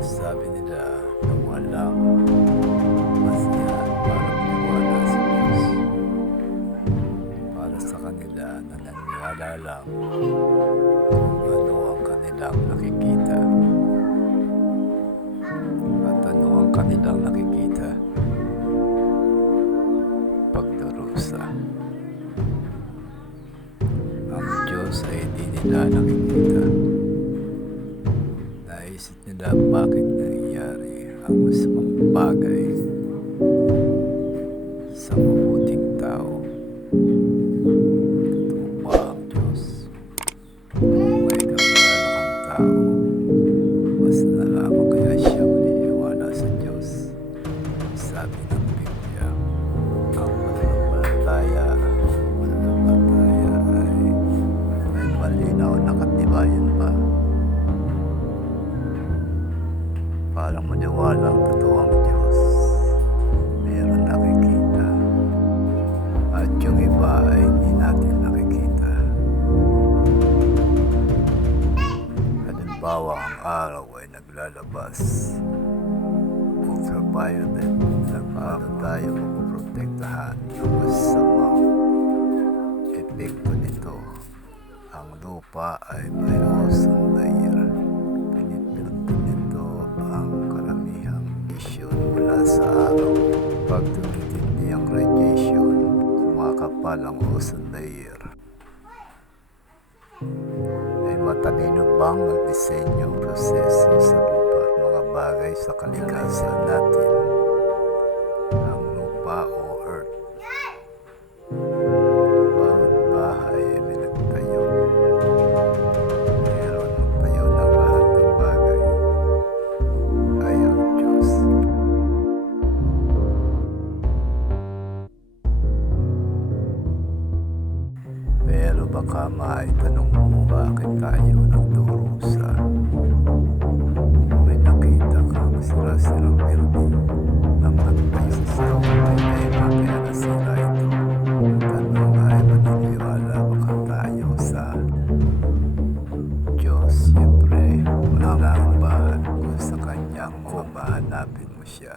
Sabi nila na walang basihan para maniwala sa Diyos. Para sa kanila na naniwala lang kung ano ang kanilang nakikita. At ano ang kanilang nakikita? Pagdurusa. Ang Diyos ay di nila nakikita. Naisip nila bakit nangyayari ang masamang bagay sa mabuting tao. Totoo ba ang Diyos? May kakilala kang tao, mas nalaman kaya siya maniniwala sa Diyos. Sabi ng Biblia, ang mananampalataya ay may malinaw na katibayan ba? Parang maniwala ang totoong Diyos, meron nakikita, at yung iba ay hindi natin nakikita. Halimbawa, ang araw ay naglalabas, ultraviolet, na paano tayo mapoprotektahan ng masamang epekto nito. Ang lupa ay may ozone layer. Pinipilter nito ang karamihang isyon mula sa araw. Pag tumitindi ang radiation, kumakapal ang ozone layer. Ay matalino bang magdisenyo proseso sa lupa at mga bagay sa kalikasan natin? Ang lupa o earth. Bawat bahay ay may nagtayo. Meron magtayo ng lahat ng bagay. Ay ang Diyos. Pero baka maitanong mo bakit tayo nagdurusa. May nakita kang sira-sirang building ng nagtayo sa may kaya nasira ito. Ang tanong ay maniniwala baka tayo sa Diyos? Siyempre, malaman ba kung sa Kanyang mahanapin mo siya?